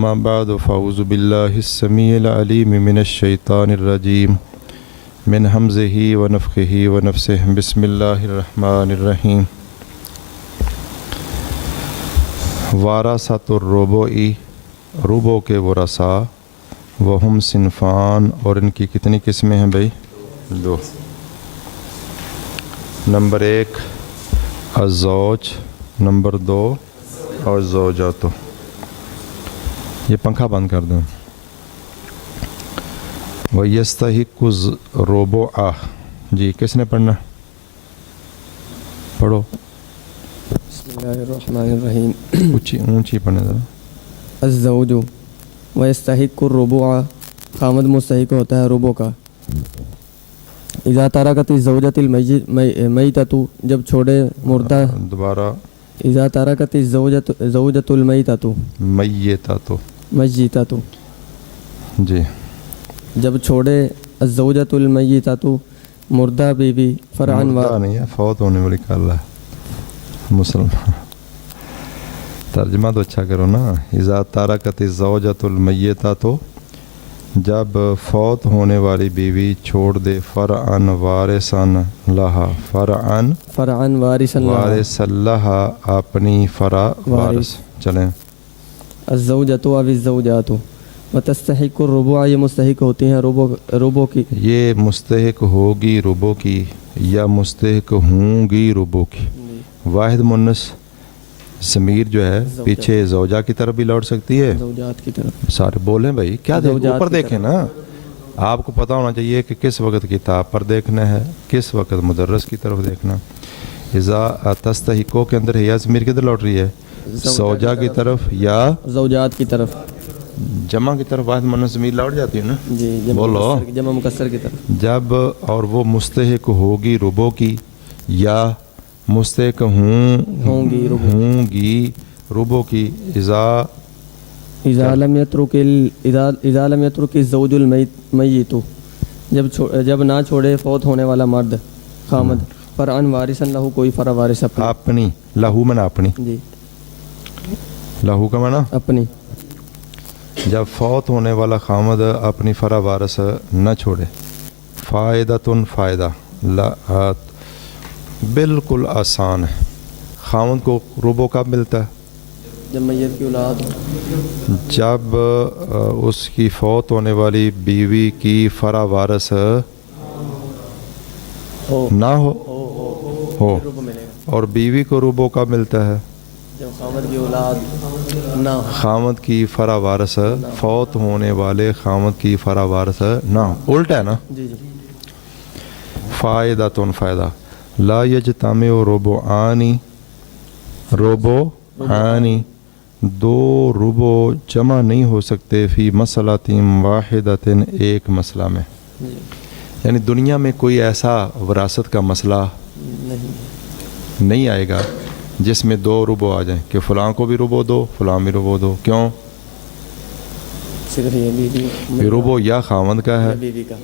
ما بعد فاعوذ باللہ السمیع العلیم من الشیطان الرجیم من حمزہ ونفخہ ونفثہ بسم اللہ الرحمن الرحیم وارثۃ الربوع ربو کے ورثاء وہم صنفان اور ان کی کتنی قسمیں ہیں بھائی؟ دو۔ نمبر 1 الزوج، نمبر 2 اور زوجاتو۔ یہ پنکھا بند کر دیں۔ وَيَسْتَحِقُّ الرُّبُعَ، جی کس نے پڑھنا؟ پڑھو۔ بسم اللہ الرحمن الرحیم۔ اونچی پڑھنے ذرا۔ الزوج ويستحق الربوع، خامد مستحق ہوتا ہے ربو کا۔ اذا ترکت الزوجۃ المیتۃ، جب چھوڑے مردہ۔ دوبارہ۔ اذا ترکت الزوجۃ المیتۃ میتۃ، جی جب چھوڑے الزوجۃ المیتۃ مردہ بیوی، فرعن مردہ نہیں ہے، فوت ہونے والی کال ہے مسلمان۔ ترجمہ تو اچھا کرو نا۔ اذا ترکت الزوجۃ المیتۃ، تو جب فوت ہونے والی بیوی چھوڑ دے فرعن وارثن لہا، فرعن وارث لہا، اپنی فرع وارث۔ چلیں۔ الزوجۃ و الزوجات وتستحق الربوع، یہ مستحق ہوتی ہیں ربو کی۔ یہ مستحق ہوگی ربو کی یا مستحق ہوں گی ربو کی۔ واحد مونس ضمیر جو ہے پیچھے زوجہ کی طرف بھی لوٹ سکتی ہے، زوجات کی طرف۔ سارے بولیں بھائی، کیا اوپر دیکھیں نا، آپ کو پتہ ہونا چاہیے کہ کس وقت کتاب پر دیکھنا ہے، کس وقت مدرس کی طرف دیکھنا۔ اذا تستحقو کے اندر ہے ضمیر کدھر لوٹ رہی ہے؟ زوجہ کی طرف یا زوجات کی طرف۔ جمع کی طرف واحد مونس ضمیر لوٹ جاتی ہے نا؟ جی، بولو۔ جمع مکسر کی طرف۔ جب اور وہ مستحق ہوگی ربو کی یا مستحق ہوں گی ربو کی۔ اذا لم يترك الزوج المیت، جب نہ چھوڑے فوت ہونے والا مرد خامد، فرعن وارثن لہو، کوئی فرع وارث اپنی، لہو منا اپنی، جی لہو کا منا اپنی۔ جب فوت ہونے والا خامد اپنی فرع وارث نہ چھوڑے۔ فائدتن، فائدہ، بالکل آسان ہے۔ خامد کو ربو کب ملتا ہے؟ جب میت کی اولاد، جب اس کی فوت ہونے والی بیوی کی فرع وارث نہ ہو، اور بیوی کو ربو کب ملتا ہے؟ جب خامد کی اولاد نہ ہو، خامد کی فرع وارث، فوت ہونے والے خامد کی فرع وارث نہ ہو۔ الٹا ہے نا؟ جی جی۔ فائدتن، فائدہ، لا یجتمع ربعانی، دو ربو جمع نہیں ہو سکتے فی مسئلۃ واحدۃ، ایک مسئلہ میں۔ یعنی دنیا میں کوئی ایسا وراثت کا مسئلہ نہیں آئے گا جس میں دو ربو آ جائیں کہ فلاں کو بھی ربو دو، فلاں بھی ربو دو۔ کیوں؟ صرف یہ ربو یا خاوند کا ہے، بیوی کا،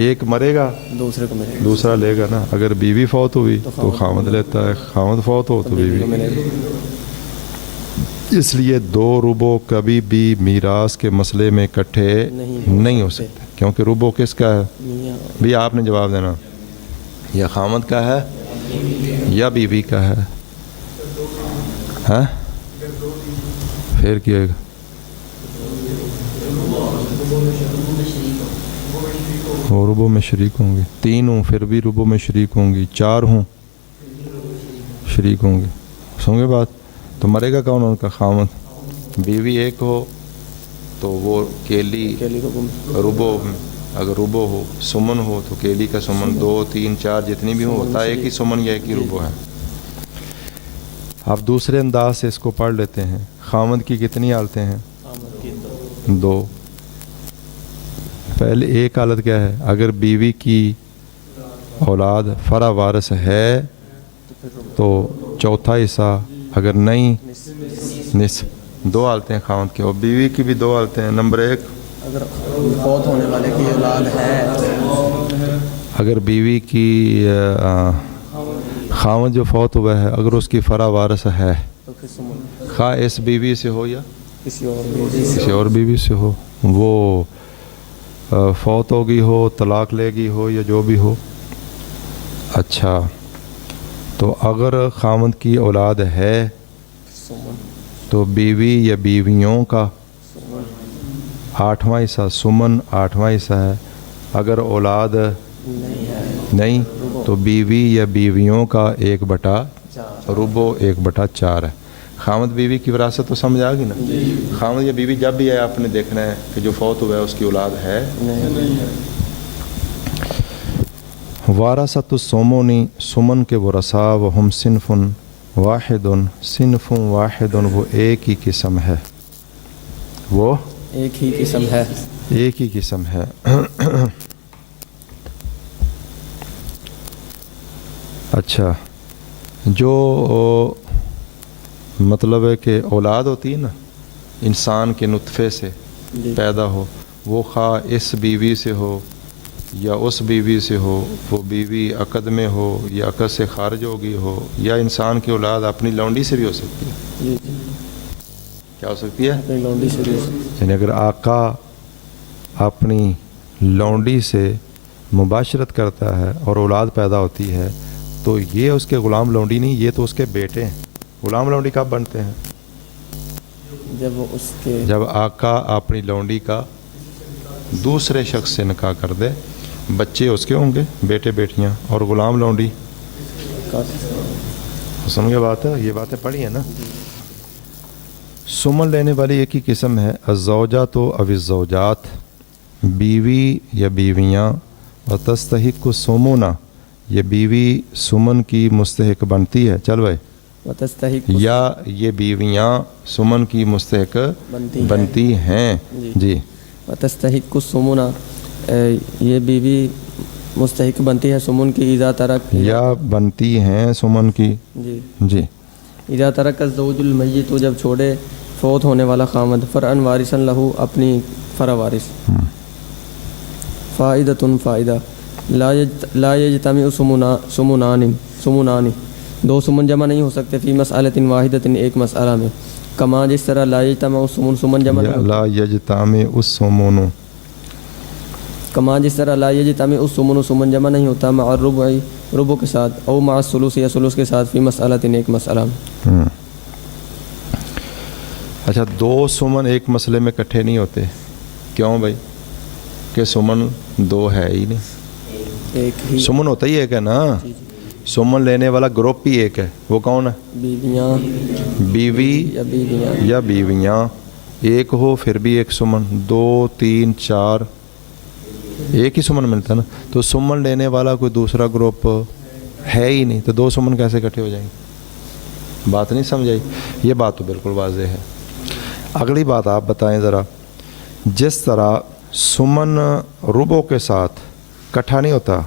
ایک مرے گا دوسرے کو ملے گا، دوسرا لے گا نا۔ اگر بیوی فوت ہوئی تو خاوند لیتا ہے، خاوند فوت ہو تو بیوی۔ اس لیے دو ربو کبھی بھی میراث کے مسئلے میں اکٹھے نہیں ہو سکتے، کیونکہ ربو کس کا ہے؟ بھی آپ نے جواب دینا، یا خاوند کا ہے یا بیوی کا ہے۔ ہاں پھر کیا گا؟ وہ ربو میں شریک ہوں گے، 3 ہوں پھر بھی ربو میں شریک ہوں گی، 4 ہوں شریک ہوں گے۔ سن گے بات؟ تو مرے گا کون ان کا؟ خامد۔ بیوی ایک ہو تو وہ کیلی ربو، اگر ربو ہو، سمن ہو تو کیلی کا سمن، 2 3 4 جتنی بھی ہو، ہوتا ہے ایک ہی سمن یا ایک ہی ربو ہے۔ اب دوسرے انداز سے اس کو پڑھ لیتے ہیں۔ خامد کی کتنی حالتیں ہیں؟ 2۔ پہلے ایک حالت کیا ہے؟ اگر بیوی کی اولاد فرع وارث ہے تو چوتھا حصہ، اگر نہیں نصف۔ 2 حالتیں خاوند کی، اور بیوی کی بھی 2 حالتیں ہیں۔ نمبر 1، اگر فوت ہونے والے کی اولاد ہے، اگر بیوی کی خاوند جو فوت ہوا ہے اگر اس کی فرع وارث ہے، خواہ اس بیوی سے ہو یا کسی اور بیوی سے کسی اور بیوی سے ہو، وہ فوت ہو گئی ہو، طلاق لے گئی ہو یا جو بھی ہو۔ اچھا، تو اگر خاوند کی اولاد ہے سمن تو بیوی یا بیویوں کا سمن 8واں حصہ سمن 8واں حصہ ہے۔ اگر اولاد نہیں ہے نہیں تو بیوی یا بیویوں کا 1/4 چار ربع 1/4 ہے۔ خاوند بیوی کی وراثت تو سمجھ آ گئی نا؟ خاوند یا بیوی جب بھی ہے آپ نے دیکھنا ہے کہ جو فوت ہوا ہے اس کی اولاد ہے۔ نہیں وارثۃ السمن، سمن کے ورثاء وہم صنف واحد، صنف واحد وہ ایک ہی قسم ہے، وہ ایک ہی قسم ہے۔ ایک ہی قسم ہے۔ اچھا، جو مطلب ہے کہ اولاد ہوتی ہے نا انسان کے نطفے سے جی پیدا ہو، وہ خواہ اس بیوی سے ہو یا اس بیوی سے ہو، وہ بیوی عقد میں ہو یا عقد سے خارج ہو گئی ہو، یا انسان کی اولاد اپنی لونڈی سے بھی ہو سکتی ہے۔ جی جی کیا ہو سکتی ہے؟ اپنی لونڈی سے بھی یعنی اگر آقا اپنی لونڈی سے مباشرت کرتا ہے اور اولاد پیدا ہوتی ہے تو یہ اس کے غلام لونڈی نہیں، یہ تو اس کے بیٹے ہیں۔ غلام لونڈی کب بنتے ہیں؟ جب وہ اس کے جب آقا اپنی لونڈی کا دوسرے شخص سے نکاح کر دے، بچے اس کے ہوں گے، بیٹے بیٹیاں، اور غلام لونڈی سن گے بات ہے، یہ باتیں پڑھی ہیں نا۔ سمن لینے والی ایک ہی قسم ہے، الزوجات و الزوجات، بیوی یا بیویاں، اور تستحق السمن، یہ بیوی سمن کی مستحق بنتی ہے۔ چل بھائی، وتستحق یا یہ بیویاں سمن کی مستحق بنتی ہیں۔ جی، وتستحق السمن، یہ بیوی مستحق بنتی ہے سمن کی اذا ترک، یا بنتی ہیں سمن کی۔ جی جی، اذا ترک الزوج المیت، جب چھوڑے فوت ہونے والا خامد، فرعن وارثا لہو، اپنی فرع وارث۔ فائدۃ، فائدہ، لا یجتمع سمنان، دو سمن جمع نہیں ہو سکتے فی مسئلۃ واحدۃ، ایک مسئلہ میں، کما جس طرح لا یجتمع السمن، سمن جمع نہیں لا یجتمع السمن، کما جس طرح لا یجتمع السمن، سمن جمع نہیں ہوتا مع الربع، ربع کے ساتھ، او مع الثلث، یا ثلث کے ساتھ، فی مسئلۃ، ایک مسئلہ میں۔ اچھا، دو سمن ایک مسئلے میں اکٹھے نہیں ہوتے، کیوں بھائی؟ کہ سمن دو ہے ہی نہیں، ایک ہی سمن ہوتا ہی ایک ہے نا، سمن لینے والا گروپ ہی ایک ہے، وہ کون ہے؟ بیویاں بیوی یا بیویاں، یا بیویاں، ایک ہو پھر بھی ایک سمن، 2 3 4 ایک ہی سمن ملتا ہے نا۔ تو سمن لینے والا کوئی دوسرا گروپ ہے ہی نہیں، تو دو سمن کیسے اکٹھے ہو جائیں گے؟ بات نہیں سمجھ آئی؟ یہ بات تو بالکل واضح ہے۔ اگلی بات آپ بتائیں ذرا، جس طرح سمن ربع کے ساتھ اکٹھا نہیں ہوتا،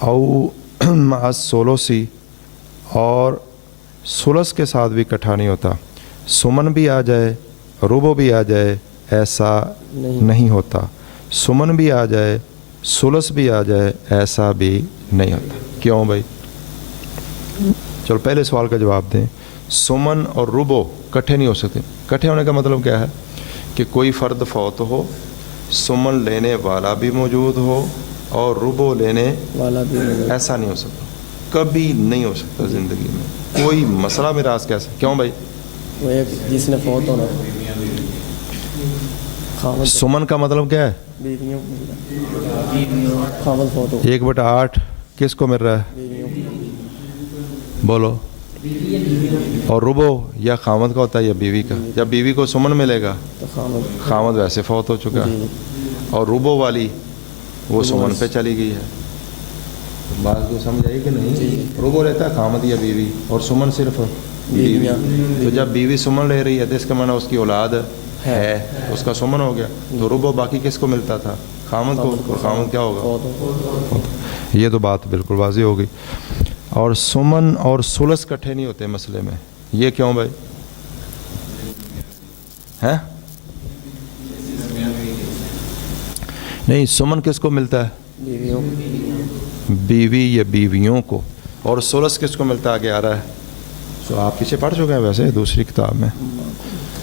او مع الثلث، اور ثلث کے ساتھ بھی اکٹھا نہیں ہوتا، سمن بھی آ جائے ربع بھی آ جائے ایسا نہیں ہوتا، سمن بھی آ جائے ثلث بھی آ جائے ایسا بھی نہیں ہوتا۔ کیوں بھائی؟ چلو پہلے سوال کا جواب دیں۔ سمن اور ربع اکٹھے نہیں ہو سکتے۔ اکٹھے ہونے کا مطلب کیا ہے؟ کہ کوئی فرد فوت ہو، سمن لینے والا بھی موجود ہو اور ربع لینے والا بھی ایسا نہیں ہو سکتا، کبھی نہیں ہو سکتا زندگی میں کوئی مسئلہ میراث کیسے؟ کیوں بھائی؟ وہ ایک جس نے فوت ہونا خامد، سمن کا مطلب کیا ہے؟ بیویوں خامد فوت ہو، 1/8 کس کو مل رہا ہے؟ بیویوں بولو۔ اور ربع یا خامد کا ہوتا ہے یا بیوی کا؟ جب بیوی کو سمن ملے گا، تو خامد، خامد ویسے فوت ہو چکا ہے، جی اور ربع والی وہ سمن پہ چلی گئی ہے۔ بات کو سمجھ آئی کہ نہیں؟ ربع لیتا ہے خامد یا بیوی، اور سمن صرف بیوی۔ بیویاں۔ تو جب بیوی سمن لے رہی ہے تو اس کا معنی اس کی اولاد ہے، اس کا سمن ہو گیا، تو ربع باقی کس کو ملتا تھا؟ خامد کو، اور خامد کیا ہوگا؟ فوت ہو۔ یہ تو بات بالکل واضح ہو گئی۔ اور سمن اور ثلث اکٹھے نہیں ہوتے مسئلے میں، یہ کیوں بھائی؟ ہیں؟ نہیں، سمن کس کو ملتا ہے؟ بیویوں، بیوی یا بیویوں کو، اور ثلث کس کو ملتا؟ آگے آ رہا ہے، تو آپ پیچھے پڑھ چکے ہیں ویسے دوسری کتاب میں۔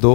2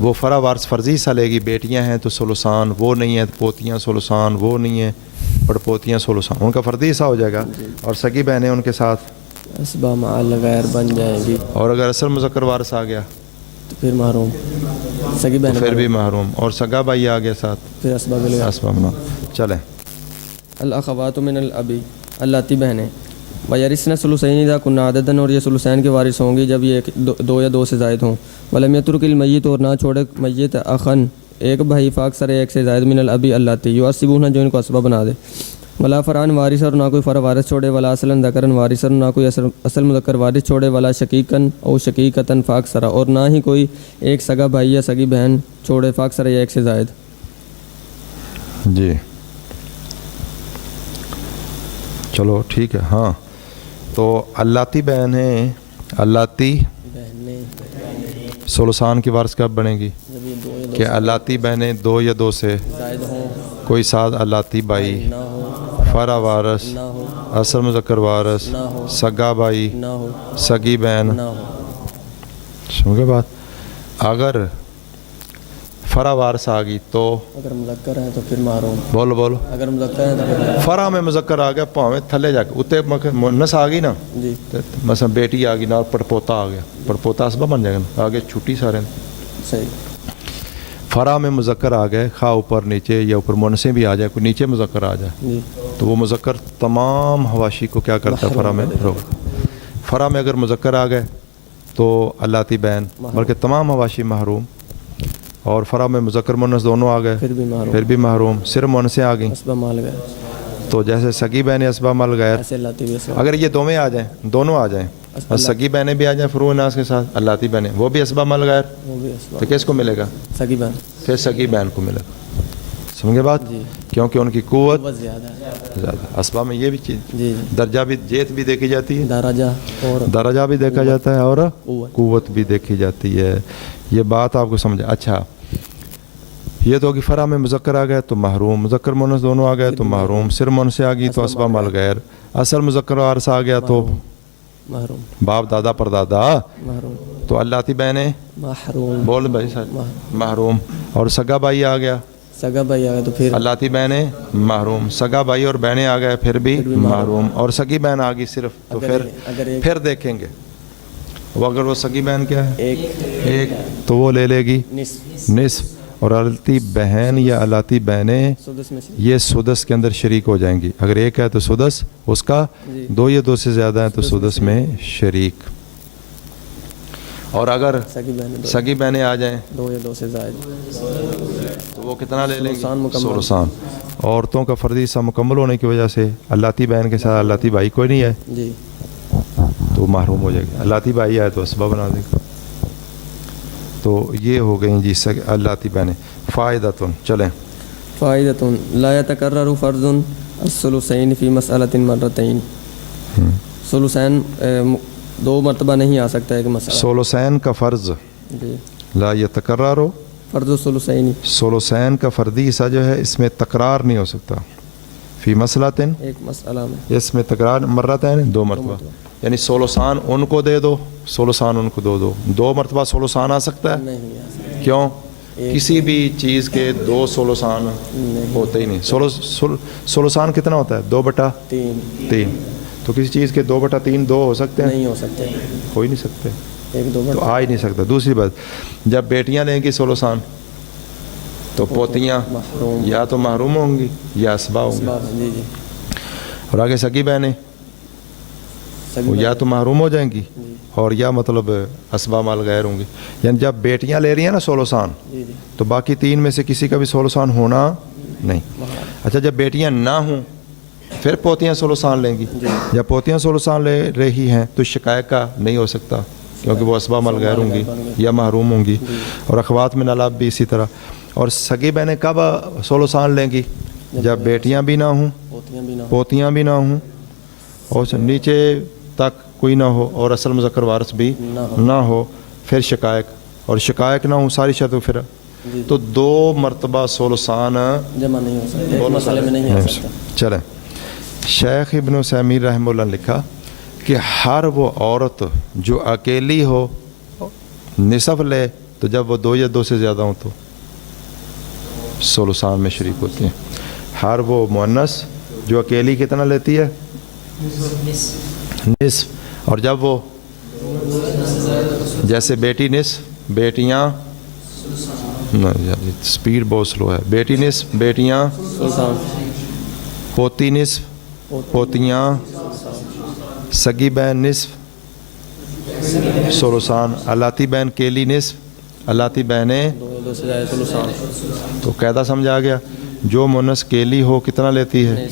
وہ فرا وارث فرضی حصہ لے گی. بیٹیاں ہیں تو سلوسان وہ نہیں ہیں, پوتیاں سلوسان وہ نہیں ہیں, پڑپوتیاں سلوسان, ان کا فرضی حصہ ہو جائے گا. اور سگی بہنیں ان کے ساتھ اسبا مع الغیر بن جائیں گی. اور اگر اصل مذکر وارث آ گیا تو پھر محروم, سگی بہن پھر بھی محروم. اور سگا بھائی آ گیا ساتھ پھر اسبا بالغیر. اسباب نہ. چلیں الاخوات من الابی, اللاتی بہنیں. ویرثن ثلثین اذا کن عددن, اور یہ ثلثین کے وارث ہوں گی جب یہ دو یا دو سے زائد ہوں. ولم یترک المیت, اور نہ چھوڑے میت اخن ایک بھائی فاکثر ایک سے زائد من الابی اللاتی یعصبون, جو ان کو اسبا بنا دے. ولا فرعن وارث, اور نہ کوئی فرع وارث چھوڑے. ولا اصلا ذکرن وارث, اور نہ کوئی اصل مذکر وارث چھوڑے. ولا شقیقن او شقیقتن فاکثر, اور نہ ہی کوئی ایک سگا بھائی یا سگی بہن چھوڑے فاکثر یا ایک سے زائد. جی چلو ٹھیک ہے. ہاں تو اللاتی بہنیں, اللاتی سلوسان کی وارث کب بنے گی جب یہ دو یا دو کہ اللاتی بہنیں دو یا دو سے زائد ہوں, کوئی ساتھ اللاتی بھائی, نہ ہو, فرع وارث, نہ ہو, اصل مذکر وارث, نہ ہو, سگا بھائی, نہ ہو, سگی بہن. نہ ہو. سمجھ گئے بات. اگر فرع وارث آ گئی تو اگر مذکر ہے تو پھر محروم. بولو بولو. اگر مذکر ہے تو پھر فرع میں مذکر آ گیا, پاویں تھلے جا کے اتنے مؤنث آ گئی نا, جی مثلا بیٹی آ گئی نا, پڑپوتا آ گیا, پڑپوتا اسباب بن جائے گا نا, آگے چھٹی سارے. صحیح. فرع میں مذکر آ گئے, خواہ اوپر نیچے یا اوپر مؤنثیں بھی آ جائے, کوئی نیچے مذکر آ جائے جی تو وہ مذکر تمام حواشی کو کیا کرتا ہے فرع میں روک. فرع میں اگر مذکر آ گئے تو اللاتی بہن بلکہ تمام حواشی محروم. اور فرع میں مذکر مؤنث دونوں آ گئے پھر بھی محروم. پھر بھی محروم. صرف مؤنثیں آ گئیں اسبا مال گئے, تو جیسے سگی بہنیں اسباب مل غیر, ایسے لاتی بھی اسبا. اگر یہ دونوں آ جائیں, دونوں آ جائیں, اور سگی بہنیں بھی آ جائیں فروع ناس کے ساتھ, اللاتی بہنیں وہ بھی اسباب مل غیر, وہ بھی اسبا. تو کس کو ملے گا؟ سگی بہن. پھر سگی بہن کو ملے گا. سمجھے بات؟ جی کیونکہ ان کی قوت بہت زیادہ ہے. زیادہ. اسباب میں یہ بھی چیز جی درجہ بھی, جیت بھی دیکھی جاتی ہے, درجہ اور درجہ بھی دیکھا جاتا ہے, اور قوت. قوت بھی دیکھی جاتی ہے. یہ بات آپ کو سمجھے. اچھا یہ تو کہ فرع میں مذکر آ گئے تو محروم, مذکر مؤنث دونوں آ گئے تو محروم, صرف مؤنث آ گئی تو اسباب مل غیر, اصل مذکر وارث آ گیا تو محروم. باپ دادا پردادا, محروم. تو اللاتی بہنیں محروم. بول بھائی سر محروم. اور سگا بھائی آ گیا, سگا بھائی آ گئے تو پھر اللاتی بہنیں محروم. سگا بھائی اور بہنیں آ گئے پھر بھی محروم. اور سگی بہن آ گئی صرف, تو اگر ایک پھر دیکھیں گے وہ, اگر وہ سگی بہن کیا ہے ایک تو وہ لے لے گی نصف نصف. اور اللاتی بہن یا اللاتی بہنیں سدس میں سے. یہ سدس کے اندر شریک ہو جائیں گی. اگر ایک ہے تو سدس اس کا, جی. دو یا دو سے زیادہ ہیں تو سدس میں شریک. اور اگر سگی بہن سگی بہنیں آ جائیں دو یا دو سے زائد تو وہ کتنا لے لیں گے؟ سلوسان مکمل. سلوسان. عورتوں کا فرضی حصہ مکمل ہونے کی وجہ سے اللاتی بہن کے ساتھ اللاتی بھائی کوئی نہیں ہے جی تو محروم ہو جائے گا. اللاتی بھائی آئے تو اسباب بنا دے گا. تو یہ ہو گئیں جی اللاتی بہنیں. فائدتن. چلیں فائدۃ لا يتکرر فرض الثلثین فی مسئلۃ مرتین. ثلثین دو مرتبہ نہیں آ سکتا ایک مسئلہ. ثلثین کا فرض جی لا یتکرر, فرض الثلثین ثلثین کا فردی حصہ جو ہے اس میں تکرار نہیں ہو سکتا. فی مسئلۃ, ایک مسئلہ میں اس میں تکرار مرتين دو مرتبہ, یعنی سولوسان ان کو دے دو, سولوسان ان کو دو. دو مرتبہ سولوسان آ سکتا ہے؟ نہیں آ سکتا. کیوں؟ کسی بھی چیز کے دو سولوسان نہیں ہوتے ہی نہیں. سولوسان کتنا ہوتا ہے؟ 2/3. تو کسی چیز کے 2/3 دو ہو سکتے ہیں؟ نہیں ہو سکتے. ہو ہی نہیں سکتے, ایک دو تو آ ہی نہیں سکتا. دوسری بات, جب بیٹیاں لیں گی سولوسان تو پوتیاں محروم. یا تو محروم ہوں گی یا اسبا ہوں گی. جی جی اور آگے سگی بہنیں وہ یا تو محروم ہو جائیں گی اور یا مطلب اسبا مال غیر ہوں گی. یعنی جب بیٹیاں لے رہی ہیں نا سولوسان, جی جی تو باقی 3 میں سے کسی کا بھی سولوسان ہونا نہیں. اچھا جب بیٹیاں نہ ہوں پھر پوتیاں سولوسان لیں گی. جب پوتیاں سولوسان لے رہی ہیں تو شکایت کا نہیں ہو سکتا کیونکہ وہ اسبا مال غیر ہوں گی یا محروم ہوں گی. اور اخوات من الاب بھی اسی طرح. اور سگی بہنیں کب سولوسان لیں گی؟ جب بیٹیاں بھی نہ ہوں, پوتیاں بھی نہ ہوں, اور نیچے تک کوئی نہ ہو, اور اصل مذکر وارث بھی نہ ہو. پھر شقائق, اور شقائق نہ ہوں ساری شرطوں پھر تو 2 مرتبہ سولوسان جمع نہیں ہو سکتا, مسئلے میں نہیں آ سکتا. چلیں, شیخ ابن عثیمین رحمہ اللہ نے لکھا کہ ہر وہ عورت جو اکیلی ہو, نصف لے تو جب وہ 2 یا 2 سے زیادہ ہوں تو ثلثان میں شریک ہوتی ہیں. ہر وہ مؤنث جو اکیلی کتنا لیتی ہے؟ نصف. اور جب وہ جیسے بیٹی نصف، بیٹیاں سپیڈ بہت سلو ہے. بیٹی نصف، بیٹیاں سلطان پوتی نصف، پوتیاں سگی بہن نصف ثلثان. الاتی بہن کیلی نصف، الاتی بہنیں 2 سے زائد سلطان. تو قاعدہ سمجھ آ گیا. جو مؤنث کیلی ہو کتنا لیتی ہے؟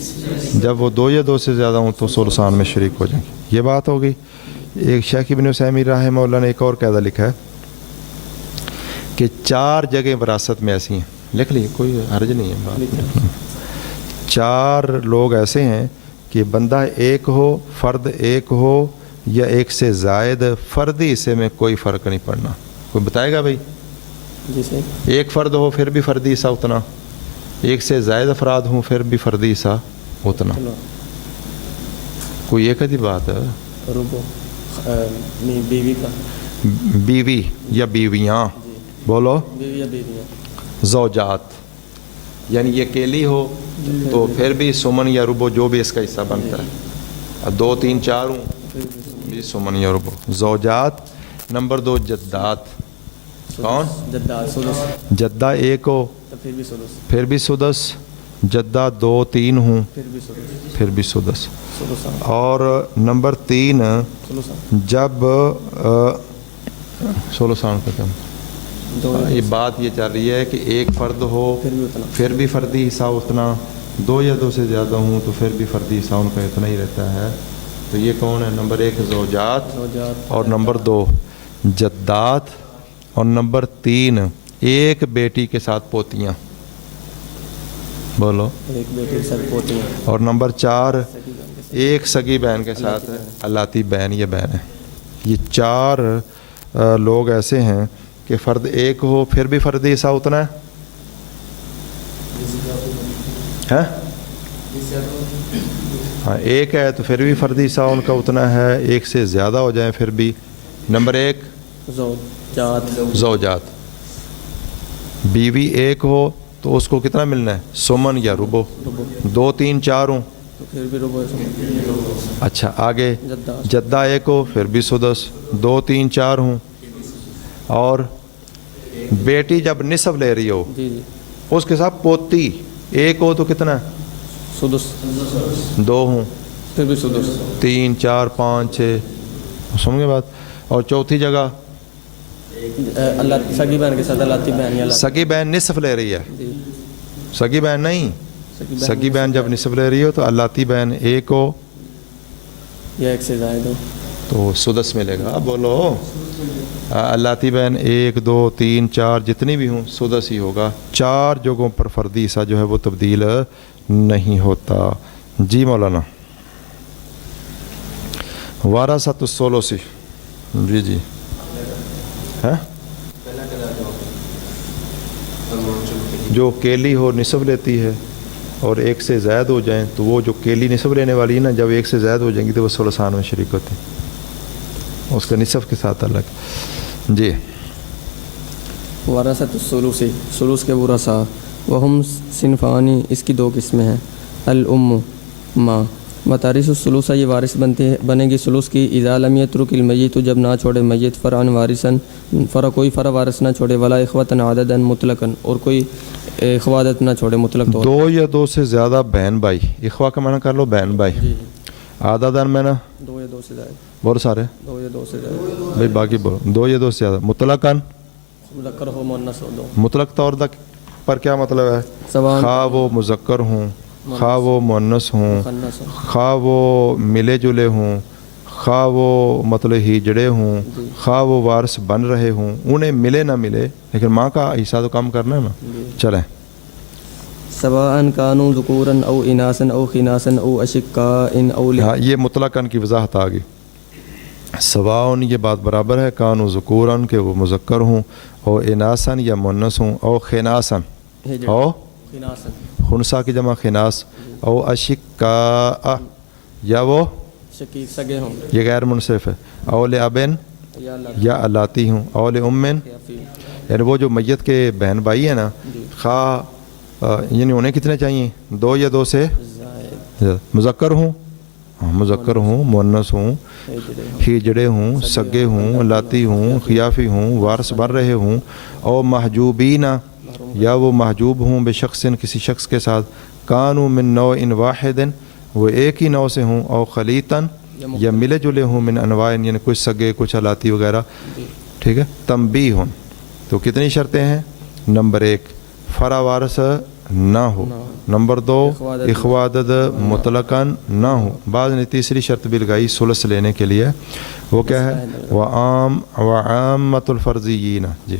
جب وہ 2 یا 2 سے زیادہ ہوں تو ثلثان میں شریک ہو جائیں گے. یہ بات ہوگی. ایک شیخ ابن عثیمین رحمہ اللہ نے ایک اور قاعدہ لکھا ہے کہ 4 جگہیں وراثت میں ایسی ہیں. لکھ لی، کوئی حرج نہیں ہے بات. 4 لوگ ایسے ہیں کہ بندہ ایک ہو، فرد ایک ہو یا ایک سے زائد، فردی حصے میں کوئی فرق نہیں پڑنا. کوئی بتائے گا بھائی؟ جی سے ایک فرد ہو پھر بھی فردی حصہ اتنا، ایک سے زائد افراد ہوں پھر بھی فردی حصہ اتنا. کوئی ایک ادھی بات ہے؟ ربو نہیں بیوی کا، بیوی یا بیویاں، بولو بیوی یا بیویاں. زوجات، یعنی یہ اکیلی ہو تو پھر بھی سمن یا ربو جو بھی اس کا حصہ بنتا ہے. 2 3 4 ہوں بھی سمن یا ربو. زوجات. نمبر 2 جدات. کون؟ جداد سدس، جدہ ایک ہو تو پھر بھی سدس، پھر بھی سدس. جدہ 2 3 ہوں پھر بھی سدس، پھر بھی سدس. سلطان اور نمبر 3 سلطان. جب ثلثان کا کم. 2 یہ بات یہ چل رہی ہے کہ ایک فرد ہو پھر بھی اتنا. پھر بھی فردی حصہ اتنا، 2 یا 2 سے زیادہ ہوں تو پھر بھی فردی حصہ ان کا اتنا ہی رہتا ہے. تو یہ کون ہے؟ نمبر 1 زوجات، زوجات اور نمبر 2 جدات، اور نمبر 3 ایک بیٹی کے ساتھ پوتیاں. بولو. ایک بیٹی کے ساتھ پوتی ہیں. اور نمبر 4 ایک سگی بہن کے ساتھ الاتی بہن یا بہن ہے. یہ 4 لوگ ایسے ہیں کہ فرد ایک ہو پھر بھی فردی حصہ اتنا ہے. ہاں ایک ہے تو پھر بھی فردی حصہ ان کا اتنا ہے، ایک سے زیادہ ہو جائیں پھر بھی. نمبر 1 زوجات، زوجات. بیوی ایک ہو تو اس کو کتنا ملنا ہے؟ سمن یا ربو. 2 3 4 ہوں تو پھر بھی ربو ہے. اچھا آگے جداد، جدہ ایک ہو پھر بھی سدس. 2 3 4 ہوں. اور بیٹی جب نصف لے رہی ہو جی جی اس کے ساتھ پوتی ایک ہو تو کتنا؟ سدس، 2 ہوں. پھر بھی سدس. 3 4 5 6 سمجھ گئے بات. اور چوتھی جگہ اللہ سگی بہن کے ساتھ الاتی بہن یا اللہ. سگی بہن نصف لے رہی ہے. جی سگی بہن نہیں، سگی بہن جب نصف لے رہی ہو تو الاتی بہن ایک ہو یا ایک سے زائد ہو تو سدس ملے گا. بولو. الاتی بہن 1 2 3 4 جتنی بھی ہوں سدس ہی ہوگا. 4 جگہوں پر فردی حصہ جو ہے وہ تبدیل نہیں ہوتا. جی مولانا. وراثت الثلث. جی جی ہے جو کیلی ہو نصف لیتی ہے اور ایک سے زائد ہو جائیں تو وہ جو کیلی نصف لینے والی ہے نا، جب ایک سے زائد ہو جائیں گی تو وہ ثلثان میں شریک ہوتی ہے، اس کا نصف کے ساتھ الگ. جی وراثت الثلث، ثلث کے ورثاء. وہم صنفانی، اس کی 2 قسمیں ہیں. الام ماں. وتارث الثلث، یہ وارث بنے گی ثلث کی. اذا لم یترک المیت، جب نہ چھوڑے میت فرعا وارثا، کوئی فرع وارث نہ چھوڑے. ولا اخوۃ عددا مطلقا، اور کوئی اخوادت نہ چھوڑے مطلق طور. 2 یا 2 سے زیادہ بہن بھائی. اخوا کا معنی کر لو بہن بھائی. جی عددن میں نا 2 یا 2 سے زائد. بہت سارے 2 یا 2 سے زائد. بھائی باقی بولو. 2 یا 2 سے زیادہ. مطلقاً مذکر ہو مؤنث ہو 2. مطلق طور پر کیا مطلب ہے؟ سواء خواہ وہ مذکر ہوں، خواہ وہ مؤنث ہوں، مخنث ہو. خواہ وہ ملے جلے ہوں، خواہ وہ مطلب ہجڑے ہوں، خواہ وہ وارث بن رہے ہوں، انہیں ملے نہ ملے لیکن ماں کا حصہ تو کم کرنا ہے نا. چلیں. سواء کانوا ذکورا او اناثا او خناثا او اشقاء او ہاں یہ مطلقاً کی وضاحت آ گئی. سواء یہ بات برابر ہے، کانوا ذکوراً کہ وہ مذکر ہوں، او اناثاً یا مؤنث ہوں، او خناثاً او خناثا خنسا کی جمع خناس، او اشقاء یا وہ شقیق سگے ہوں یہ غیر منصرف ہے، او لابن یا اللہ یا الاتی ہوں، او لامن یا فی یعنی وہ جو میت کے بہن بھائی ہیں نا خواہ یعنی انہیں کتنے چاہیے 2 یا 2 سے زائد مذکر ہوں مذکر ہوں مؤنث ہوں ہجڑے ہوں سگے ہوں لاتی ہوں خیافی ہوں وارث بن رہے ہوں اور محجوبین یا وہ محجوب ہوں بے شخص کسی شخص کے ساتھ کانوا من نوع واحد وہ ایک ہی نوع سے ہوں اور خلیطن یا ملے جلے ہوں من انواع یعنی کچھ سگے کچھ الاتی وغیرہ ٹھیک ہے تنبیہ ہوں تو کتنی شرطیں ہیں نمبر 1 فرا وارث نہ ہو نمبر 2 اخوادد مطلقاً نہ ہو بعض نے تیسری شرط بھی لگائی ثلث لینے کے لیے وہ کیا ہے وعامۃ الفرضیین جی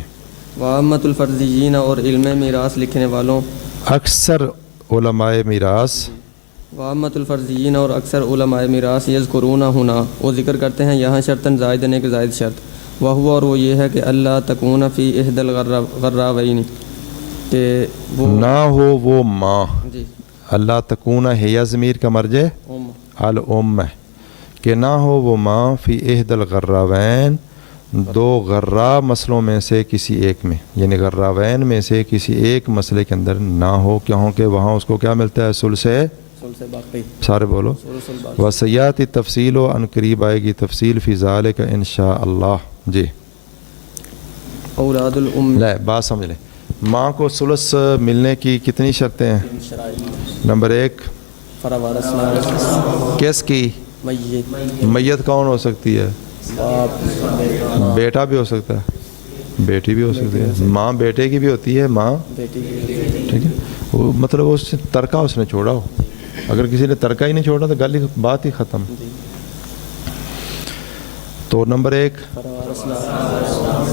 وعامۃ الفرضیین اور علم میراث لکھنے والوں اکثر علماء میراث وعامۃ الفرضیین اور اکثر علماء میراث یذکرون ہونا وہ ذکر کرتے ہیں یہاں شرطاً زائدن ایک زائد شرط وہ اور وہ یہ ہے کہ اللہ تکون فی احد الغراوین کہ وہ نہ ہو وہ ماں جی اللہ تکون ہے ضمیر کا مرجع الام ہے کہ نہ ہو وہ ماں فی احد الغراوین 2 غرا مسئلوں میں سے کسی ایک میں یعنی غراوین میں سے کسی ایک مسئلے کے اندر نہ ہو کیونکہ وہاں اس کو کیا ملتا ہے ثلث باقی سارے بولو وسیاتی تفصیل و ان قریب آئے گی تفصیل فی ذالک انشاء اللہ جی اولاد الام لے بات سمجھ لیں ماں کو ثلث ملنے کی کتنی شرطیں ہیں نمبر 1 فرا وارث نہ کس کی میت میت کون ہو سکتی ہے باپ بیٹا بھی ہو سکتا ہے بیٹی بھی ہو سکتی ہے ماں بیٹے کی بھی ہوتی ہے ماں بیٹی ٹھیک ہے وہ مطلب اس نے ترکہ اس نے چھوڑا ہو اگر کسی نے ترکہ ہی نہیں چھوڑا تو گل بات ہی ختم تو نمبر 1 فرا وارث نہ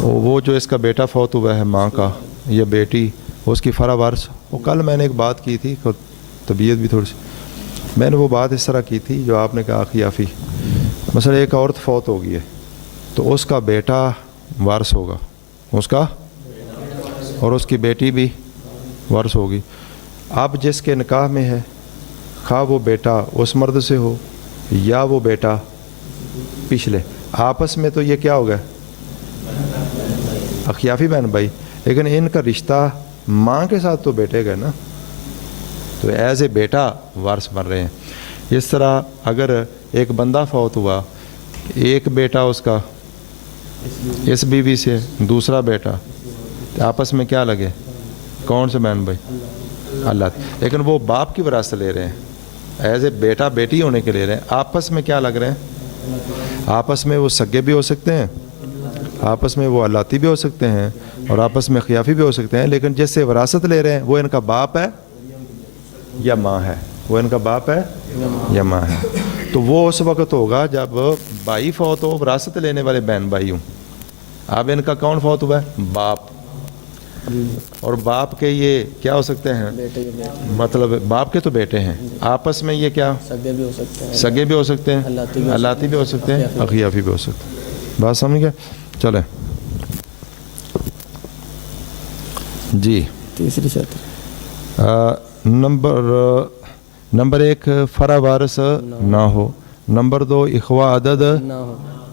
وہ جو اس کا بیٹا فوت ہوا ہے ماں کا یا بیٹی اس کی فرا وارث وہ کل میں نے ایک بات کی تھی طبیعت بھی تھوڑی سی میں نے وہ بات اس طرح کی تھی جو آپ نے کہا خیافی مثلا ایک عورت فوت ہو گئی ہے تو اس کا بیٹا وارث ہوگا اس کا اور اس کی بیٹی بھی وارث ہوگی اب جس کے نکاح میں ہے خواہ وہ بیٹا اس مرد سے ہو یا وہ بیٹا پچھلے آپس میں تو یہ کیا ہوگا اخیافی بہن بھائی لیکن ان کا رشتہ ماں کے ساتھ تو بیٹے گا نا تو ایز اے بیٹا وارث بن رہے ہیں اس طرح اگر ایک بندہ فوت ہوا ایک بیٹا اس کا اس بیوی سے دوسرا بیٹا آپس میں کیا لگے کون سے بہن بھائی اللہ لیکن وہ باپ کی وراثت لے رہے ہیں ایز اے بیٹا بیٹی ہونے کے لے رہے ہیں آپس میں کیا لگ رہے ہیں آپس میں وہ سگے بھی ہو سکتے ہیں آپس میں وہ الاتی بھی ہو سکتے ہیں اور آپس میں خیافی بھی ہو سکتے ہیں لیکن جس سے وراثت لے رہے ہیں وہ ان کا باپ ہے یا ماں ہے وہ ان کا باپ ہے یا ماں ہے تو وہ اس وقت ہوگا جب بھائی فوت ہو وراثت لینے والے بہن بھائی ہوں اب ان کا کون فوت ہوا ہے باپ اور باپ کے یہ کیا ہو سکتے ہیں مطلب باپ کے تو بیٹے ہیں آپس میں یہ کیا سگے بھی ہو سکتے ہیں سگے بھی ہو سکتے ہیں الاتی بھی ہو سکتے ہیں اخیافی بھی ہو سکتے ہیں بات سمجھ گئے چلیں جی تیسری شرط نمبر 1 فرا وارث نہ ہو نمبر 2 اخوا عدد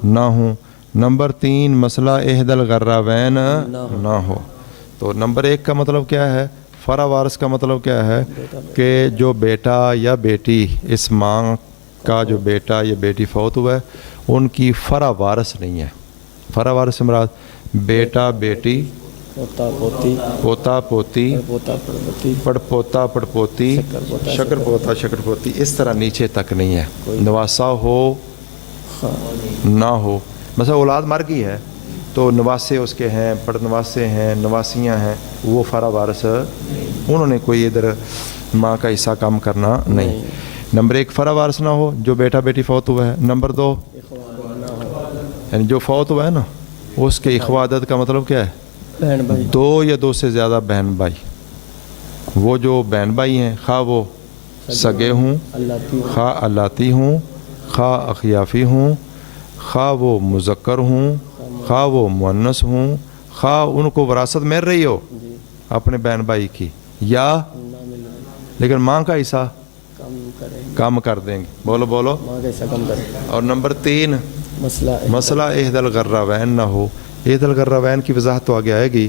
نہ ہوں نمبر 3 مسئلہ احد الغراوین نہ ہو تو نمبر 1 کا مطلب کیا ہے فرا وارث کا مطلب کیا ہے کہ جو بیٹا یا بیٹی اس ماں کا جو بیٹا یا بیٹی فوت ہوا ہے ان کی فرا وارث نہیں ہے فرا وارث سے مراد بیٹا بیٹی پوتا پوتی پوتا پوتی پوتا پڑپوتی پڑ پوتا پڑ پوتی شکر پوتا شکر پوتی اس طرح نیچے تک نہیں ہے نواسا ہو نہ ہو مثلا اولاد مر گئی ہے تو نواسے اس کے ہیں پڑ نواسے ہیں نواسیاں ہیں وہ فرا وارث انہوں نے کوئی ادھر ماں کا حصہ کم کرنا نہیں نمبر 1 فرا وارث نہ ہو جو بیٹا بیٹی فوت ہوا ہے نمبر 2 یعنی جو فوت ہوا ہے نا اس کے اخوادت کا مطلب کیا ہے بہن بھائی 2 یا 2 سے زیادہ بہن بھائی وہ جو بہن بھائی ہیں خواہ وہ سگے ہوں خواہ الاتی ہوں خواہ اخیافی ہوں خواہ وہ مذکر ہوں خواہ وہ مؤنث ہوں خواہ ان کو وراثت مل رہی ہو اپنے بہن بھائی کی یا لیکن ماں کا حصہ کم کر دیں گے بولو بولو اور نمبر 3 مسئلہ احد الغراوین نہ ہو احد الغراوین کی وضاحت تو آگے آئے گی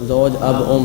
زوج اب ام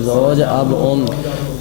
زوج اب ام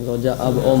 زوجہ اب ام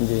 جی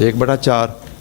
1/4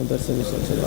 ادھر سے بھی سلسلہ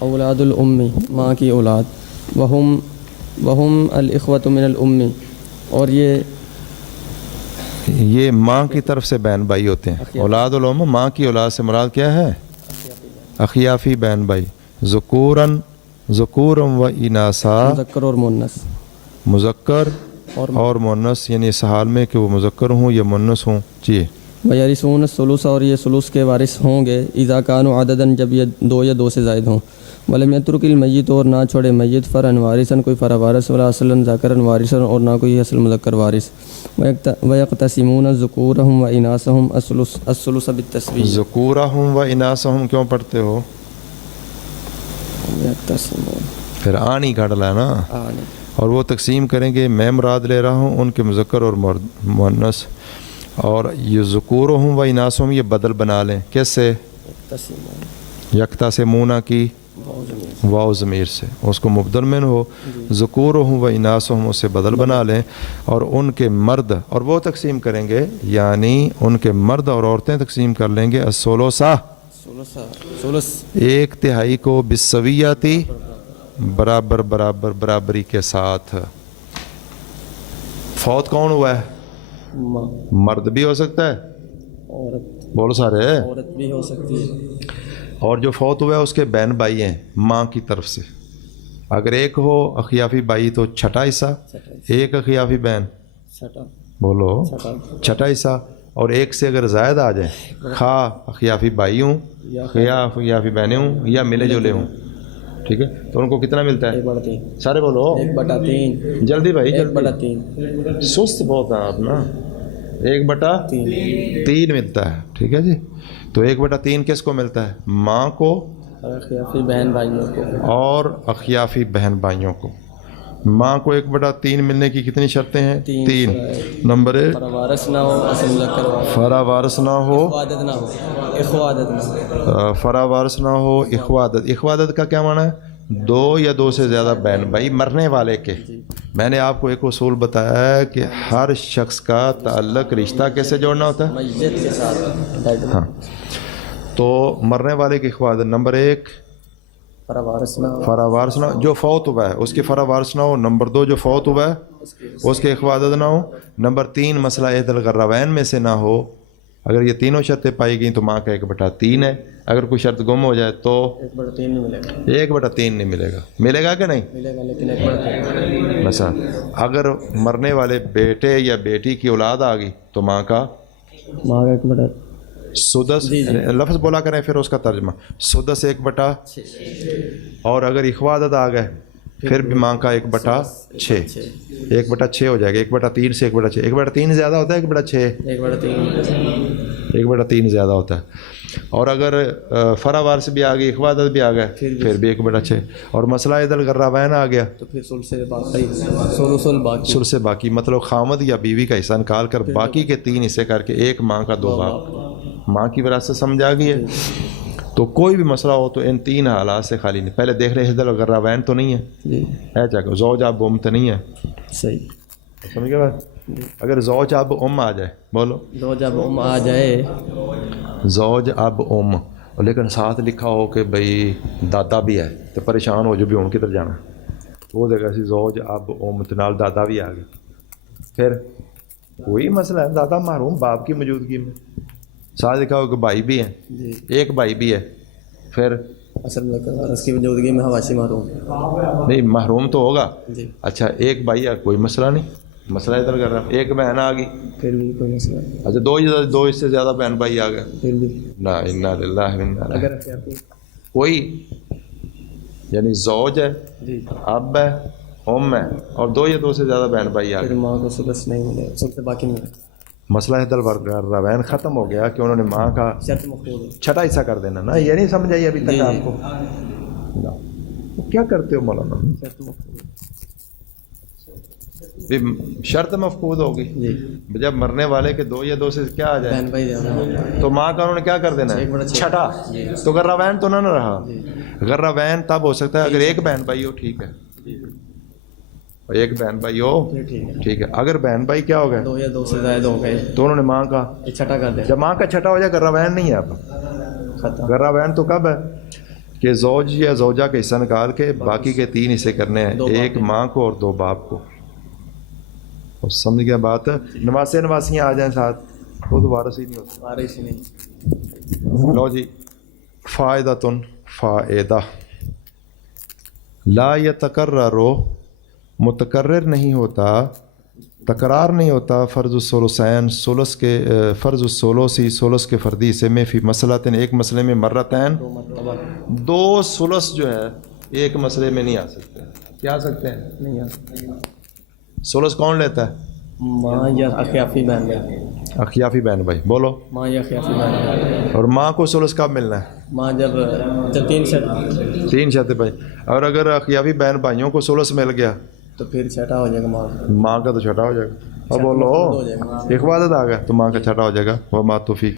اولاد الام ماں کی اولاد، وہم الاخوۃ من الام، اور یہ ماں کی طرف سے بہن بھائی ہوتے ہیں۔ اولاد الام، ماں کی اولاد سے مراد کیا ہے؟ اخیافی بہن بھائی، ذکورن و اناسا، مذکر اور مؤنث، مذکر اور مؤنث، یعنی اس حال میں کہ وہ مذکر ہوں یا مؤنث ہوں۔ جی ویرثون الثلث، اور یہ ثلث کے وارث ہوں گے، اذا کانوا عددن، جب یہ 2 یا 2 سے زائد ہوں، ولم یترک المیت، اور نہ چھوڑے میت فرعن وارثن، کوئی فرع وارث، ولا اصلا ذکرن وارثن، اور نہ کوئی اصل مذکر وارث، ویقتسمون ذکورہم و اناسہم الثلث بالتسویہ۔ ذکورہم و اناسہم کیوں پڑھتے ہو؟ ویقتسمون پھر آنی کاٹ لا نا، اور وہ تقسیم کریں گے، میں مراد لے رہا ہوں ان کے مذکر اور مؤنث، اور یہ ذکورہم و اناسہم یہ بدل بنا لیں، کیس سے؟ یکتا سے مونا کی واو ضمیر سے، اس کو مبدل من ہو، ذکورہم و اناسہم اسے بدل بنا لیں، اور ان کے مرد، اور وہ تقسیم کریں گے، یعنی ان کے مرد اور عورتیں تقسیم کر لیں گے الثلث، 1/3 کو بالسویۃ، برابری کے ساتھ۔ فوت کون ہوا ہے؟ مرد بھی ہو سکتا ہے، عورت، بولو سارے، عورت بھی ہو سکتی ہے، اور جو فوت ہوا ہے اس کے بہن بھائی ہیں ماں کی طرف سے، اگر ایک ہو اخیافی بھائی تو 6 حصہ، ایک اخیافی بہن بولو 6 حصہ، اور ایک سے اگر زائد آ جائے، خواہ اخیافی بھائی ہوں یا اخیافی بہنیں ہوں یا ملے جلے ہوں، ٹھیک ہے، تو ان کو کتنا ملتا ہے؟ 1/3، سارے بولو 1/3، جلدی بھائی، جلدی، 1/3، سست بہت ہے آپ نا، 1/3 ملتا ہے، ٹھیک ہے جی۔ تو 1/3 کس کو ملتا ہے؟ ماں کو اخیافی بہن بھائیوں کو، اور اخیافی بہن بھائیوں کو۔ ماں کو 1/3 ملنے کی کتنی شرطیں ہیں؟ 3۔ نمبر 1، فرع وارث نہ ہو، اصل مذکر وارث، فرع وارث نہ ہو، عدد نہ ہو، اخوہ عدد نہ ہو، فرع وارث نہ ہو، اخوہ عدد۔ اخوہ عدد کا کیا معنی ہے؟ 2 یا 2 سے زیادہ بہن بھائی مرنے والے کے۔ میں نے آپ کو ایک اصول بتایا ہے کہ ہر شخص کا تعلق رشتہ کیسے جوڑنا ہوتا ہے؟ میت کے ساتھ، ہاں، تو مرنے والے کی اخوہ عدد نمبر 1 فرع وارث نہ ہو، فرع وارث نہ، جو فوت ہوا ہے اس کی فرع وارث نہ ہو۔ نمبر 2، جو فوت ہوا ہے اس کے اخوہ عدد نہ ہو۔ نمبر 3، مسئلہ احد الغرابین میں سے نہ ہو۔ اگر یہ تینوں شرطیں پائی گئیں تو ماں کا 1/3 ہے، اگر کوئی شرط گم ہو جائے تو 1/3 نہیں ملے گا، 1/3 نہیں ملے گا۔ ملے گا کہ نہیں؟ ملے گا لیکن 1/3۔ مثلا اگر مرنے والے بیٹے یا بیٹی کی اولاد آ گئی تو ماں کا ماں کا 1/3، سدس، لفظ بولا کریں پھر اس کا ترجمہ، سدس 1/6، اور اگر اخوہ عدد آ گئے پھر بھی ماں کا 1/6، 1/6 ہو جائے گا۔ 1/3 سے 1/6، 1/3 زیادہ ہوتا ہے 1/6، 1/3 زیادہ ہوتا ہے۔ اور اگر فرع وارث بھی آ گئی، اخوہ عدد بھی آ گئے پھر بھی 1/6، اور مسئلہ احد الغرابین آ گیا تو پھر ثلث الباقی، ثلث باقی، مطلب خامد یا بیوی کا حصہ نکال کر باقی کے 3 حصے کر کے 1 ماں کا 2 باپ، ماں کی وراثت سمجھ آ گئی ہے۔ تو کوئی بھی مسئلہ ہو تو ان تین حالات سے خالی نہیں. پہلے دیکھ رہے حدل وغیرہ وین تو نہیں ہے, جی ہے زوج اب ام تو نہیں ہے, صحیح. سمجھ گئے بات. اگر زوج اب ام آ جائے, بولو دو جب آ جائے, زوج اب ام, لیکن ساتھ لکھا ہو کہ بھئی دادا بھی ہے, تو پریشان ہو جو بھی ہوں کدھر جانا. وہ دیکھا سی زوج اب ام نال دادا بھی آ گئے, پھر کوئی مسئلہ ہے, دادا محروم باپ کی موجودگی میں, ساتھ لکھا ہو کہ بھائی بھی ہیں, جی ایک بھائی بھی ہے, پھر اصل میں اس کی موجودگی میں حواشی محروم. نہیں محروم تو ہوگا. جی اچھا ایک بھائی ہے, کوئی مسئلہ نہیں, مسئلہ ادھر کر رہا ہوں. ایک بہن آ گئی, پھر بھی کوئی مسئلہ نہیں. اچھا دو اس سے زیادہ بہن بھائی آ گئے, پھر بھی لا انا للہ و انا الیہ. اگر کوئی یعنی زوج ہے, جی اب ہے, ام ہے, اور دو سے زیادہ بہن بھائی آ پھر گئے, ماں کو سدس نہیں ملے, سب سے باقی نہیں ملے. مسئلہ ہے دل روین ختم ہو گیا کہ انہوں نے ماں کا شرط مفقود ہے. چھٹا حصہ کر دینا نا. یہ نہیں سمجھ آئی ابھی جی تک جی. آپ کو؟ نا. تو کیا کرتے ہو مولانا؟ شرط مفقود. شرط مفقود ہوگی. جی جب مرنے والے کے دو سے کیا آ جائے بہن بھائی زیادہ. تو ماں کا انہوں نے کیا کر دینا ایک بڑا ہے, چھٹا. چھٹا. تو غراوین تو نہ رہا. غراوین تب ہو سکتا ہے اگر ایک بہن بھائی ہو, ٹھیک ہے, اور ایک بہن بھائی ہو, ٹھیک ہے. ٹھیک ہے. اگر بہن بھائی کیا ہو گئے, دو یا دو سے زائد ہو گئے, تو انہوں نے ماں کا یہ چھٹا کر دیں. جب ماں کا چھٹا ہو جائے غراوین نہیں ہے. اب ختم. غراوین تو کب ہے کہ زوج یا زوجہ کا حصہ نکال کے باقی کے 3 حصے کرنے ہیں, ایک ماں کو اور 2 باپ کو. اور سمجھ گیا بات ہے. نواسیاں آ جائیں ساتھ, وہ تو وارث ہی نہیں ہوتا. بارش نہیں. لو جی, فائدۃ فائدہ, لا یتکرر, متکرر نہیں ہوتا, تکرار نہیں ہوتا, فرض الثلثین, ثلث کے فرض الثلثی, ثلث کے فردی حصے میں, فی مسئلۃ, ایک مسئلے میں, مرتین, 2 ثلث جو ہے ایک مسئلے میں نہیں آ سکتے. کیا آ سکتے ہیں؟ نہیں آ سکتا. ثلث کون لیتا ہے؟ ماں یا اخیافی بہن بھائی. اخیافی بہن بھائی, بولو. ماں یا اخیافی بہن بھائی. اور ماں کو ثلث کب ملنا ہے؟ ماں جب 3 شرط. 3 شرطیں بھائی. اور اگر اخیافی بہن بھائیوں کو ثلث مل گیا تو پھر چھٹا ہو جائے گا ماں کا تو چھٹا ہو جائے گا. اب بولو, ایک وعدت آ گیا تو ماں کا چھٹا ہو جائے گا. وہ ماں توفیق